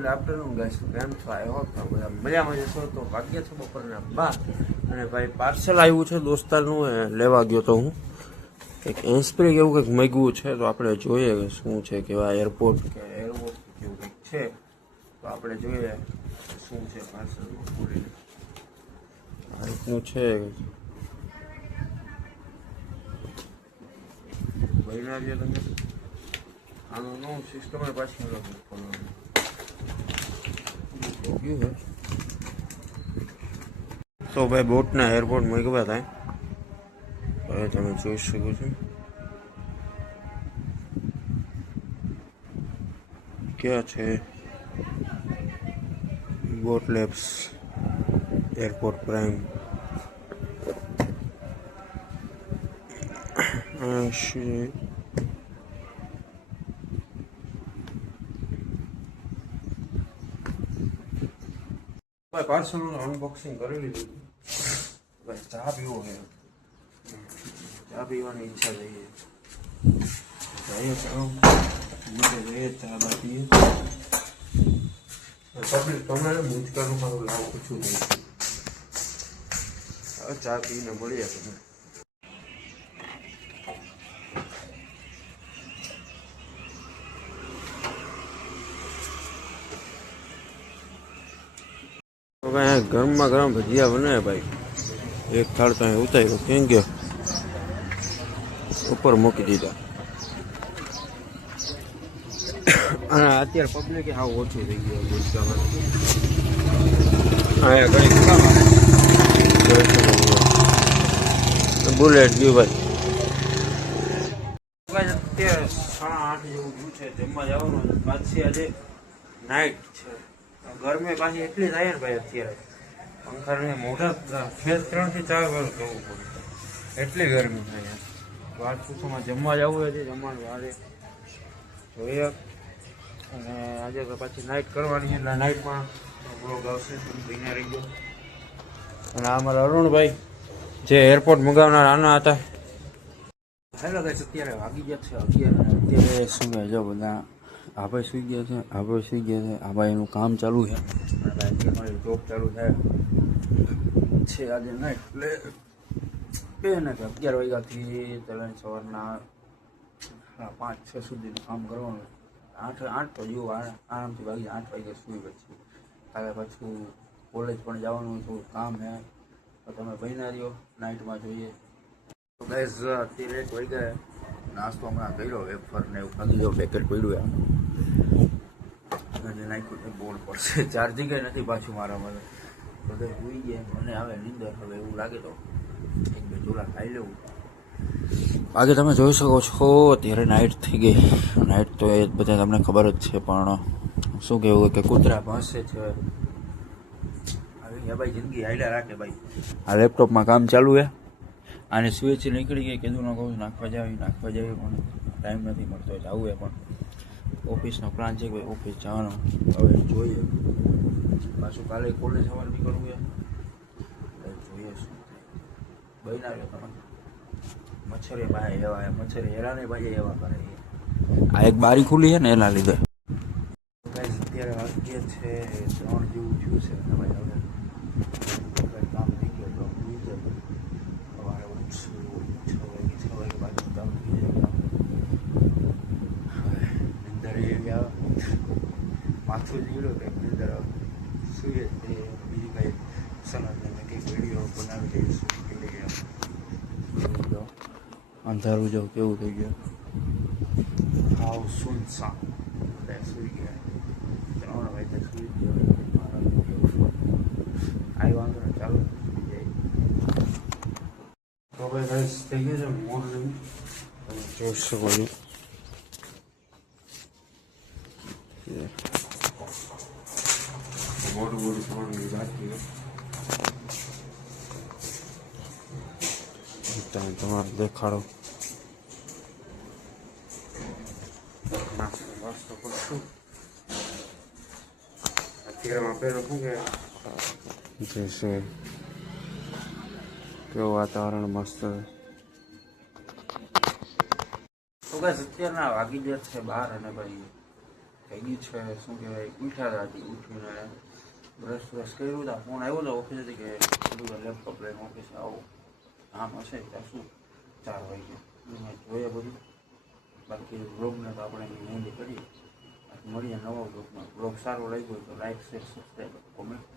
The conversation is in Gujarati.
ગુડ આફ્ટરનૂન ગાઈસ, કેમ છો? આઈ હોપ બધા મજામાં જશો. તો વાગ્યા છે બપોરના 12 અને ભાઈ પાર્સલ આવ્યું છે દોસ્તારનું, લેવા ગયો તો હું. કંઈક એન્સ્પ્રે એવું કંઈક માગ્યું છે, તો આપણે જોઈએ કે શું છે, કેવા એરપોર્ટ કે એરપોર્ટ જેવું કંઈક છે. તો આપણે જોઈએ શું છે પાર્સલમાં પૂરીને. આ રીતનું છે. ભાઈ આવ્યો તમે આનું નો સિસ્ટમ પાછી અલગ કરવાનું. તો ભાઈ બોટના એરપોર્ટ મૂકવા થાય, હવે તમે જોઈ શકો છો ક્યાં છે બોટ લેબ્સ એરપોર્ટ પ્રાઇમ. ભાઈ પાર્સલનું અનબોક્સિંગ કરી લીધું. ભાઈ ચા પીવો છે, ચા પીવાની ઈચ્છા થઈ જઈએ ચા બા પીએ. પબ્લિક તમારે મૂંચકાનું મારું લાવ ઓછું થઈ ગયું. હવે ચા પીને મળીએ તમે. ભાઈ ગરમમાં ગરમ ભજીયા બને ભાઈ. એક થાળ તો અહીં ઉતાર્યો, કેમ ગયો ઉપર મૂકી દીધા. અને અત્યારે પબ્લિક આવું ઓછું થઈ ગયું ભૂજકામાં. અહીંયા ઘણી બુલેટ ગયું ભાઈ. અત્યારે 8:30 જેવું ગયું છે, જમવા જવાનું. પાછી આજે નાઇટ છે. ગરમી પાછી એટલી થાય ને ભાઈ, અત્યારે પંખાને મોઢા ફેર 3 થી 4 વાર કરવું પડે, એટલી ગરમી થાય. વાર સુખમાં જમવા જવું હતી, જમવાનું વારે જોઈએ. અને આજે તો પાછી નાઇટ કરવાની, એટલે નાઇટમાં બ્લોગ આવશે. ભીના રહી ગયો. અને આ અમારા અરુણભાઈ જે એરપોર્ટ મંગાવનાર આના હતા. હેલો ગાઈસ, અત્યારે વાગી ગયા છે 11. અત્યારે શું કહે જો બધા આ ભાઈ સુઈ ગયા છે, આ ભાઈ સુઈ ગયા છે, આ ભાઈ એનું કામ ચાલુ છે, મારી જોબ ચાલુ થાય છે આજે નાઇટ. એટલે 2 ને 11 વાગ્યાથી તલાને સવારના 5-6 સુધીનું કામ કરવાનું. 8 તો જેવું આરામથી વાગી 8 વાગે સુઈ પછી. કાલે પાછું કોલેજ પણ જવાનું, થોડું કામ છે. તો તમે બન્યા રહ્યો, નાઇટમાં જોઈએ. તો ગાઈસ અત્યારે 1 વાગ્યા. નાસ્તો હમણાં કર્યો, વેફર ને એવું ખાધું, જો પેકેટ પડ્યું એમ નાખ્યું. બોર્ડ પડશે, ચાર્જિંગ કંઈ નથી પાછું મારામાં. બધા સુઈ ગયા, મને આવે નીંદર. હવે એવું લાગે તો 1-2 ચોલા ખાઈ લેવું. આજે તમે જોઈ શકો છો અત્યારે નાઇટ થઈ ગઈ. નાઇટ તો એ બધા તમને ખબર જ છે, પણ શું કહેવું કે કૂતરા ભસે છે. આવી ભાઈ જિંદગી હાલ્યા રાખે ભાઈ. આ લેપટોપમાં કામ ચાલુ છે. આને સ્વિચ નીકળી ગઈ, કીધું ના કહું નાખવા જાવી પણ ટાઈમ નથી મળતો. જવું એ પણ ઓફિસનો પ્લાન છે કે ભાઈ ઓફિસ જવાનો. હવે જોઈએ, પાછું કાલે કોલેજ સવાર નીકળવું છે. જોઈએ શું બન્યા રહ્યો તમે. મચ્છરે ભાઈ એવા, મચ્છરે હેરાને ભાઈ એવા કરે. આ એક બારી ખુલી છે ને એના લીધે. અત્યારે વાગ્યે છે 3 જેવું થયું છે. ભાઈ હવે કામ થઈ ગયો તો ભૂલી જાય. સવારે ઉઠશું 6 વાગે પાછું કામ થઈ જાય. નીંદર એવી આવે, માથું જીડો કંઈક નીંદર આવે. સુઈએ તે બીજી કંઈ સલાદને કંઈક વિડીયો બનાવી દઈશું. અંધારું જો કેવું થઈ ગયું, હાવ સુનસાન. સુઈ ગયા 3 વાગે સુઈ ગયો. આવી વાંધો ને, ચાલો તો ભાઈ ગાઈસ થઈ ગયું છે મોર્નિંગ. તમે જોઈ શકો છો મોટું મોટું થવાનું બાકી. તમારે દેખાડો નાસ્તો કરશું. અત્યારમાં પેલો શું કે જશે કેવું વાતાવરણ મસ્ત. તો બસ અત્યારના વાગી ગયા છે 12. અને ભાઈ ભેગી છે શું કહેવાય ઉઠ્યા હતા ઉઠીને બ્રશ બ્રશ કર્યું હતા ફોન આવ્યો હતો ઓફિસેથી કે બધું લેપટોપ લઈને ઓફિસે આવો કામ હશે ત્યાં શું 4 વાગે મેં જોઈએ બધું બાકી બ્લોગને તો આપણે મહેંદી કરીએ મળીએ નવા બ્લોગમાં બ્લોગ સારો લાગ્યો તો લાઈક શેર સબસ્ક્રાઈબ કોમેન્ટ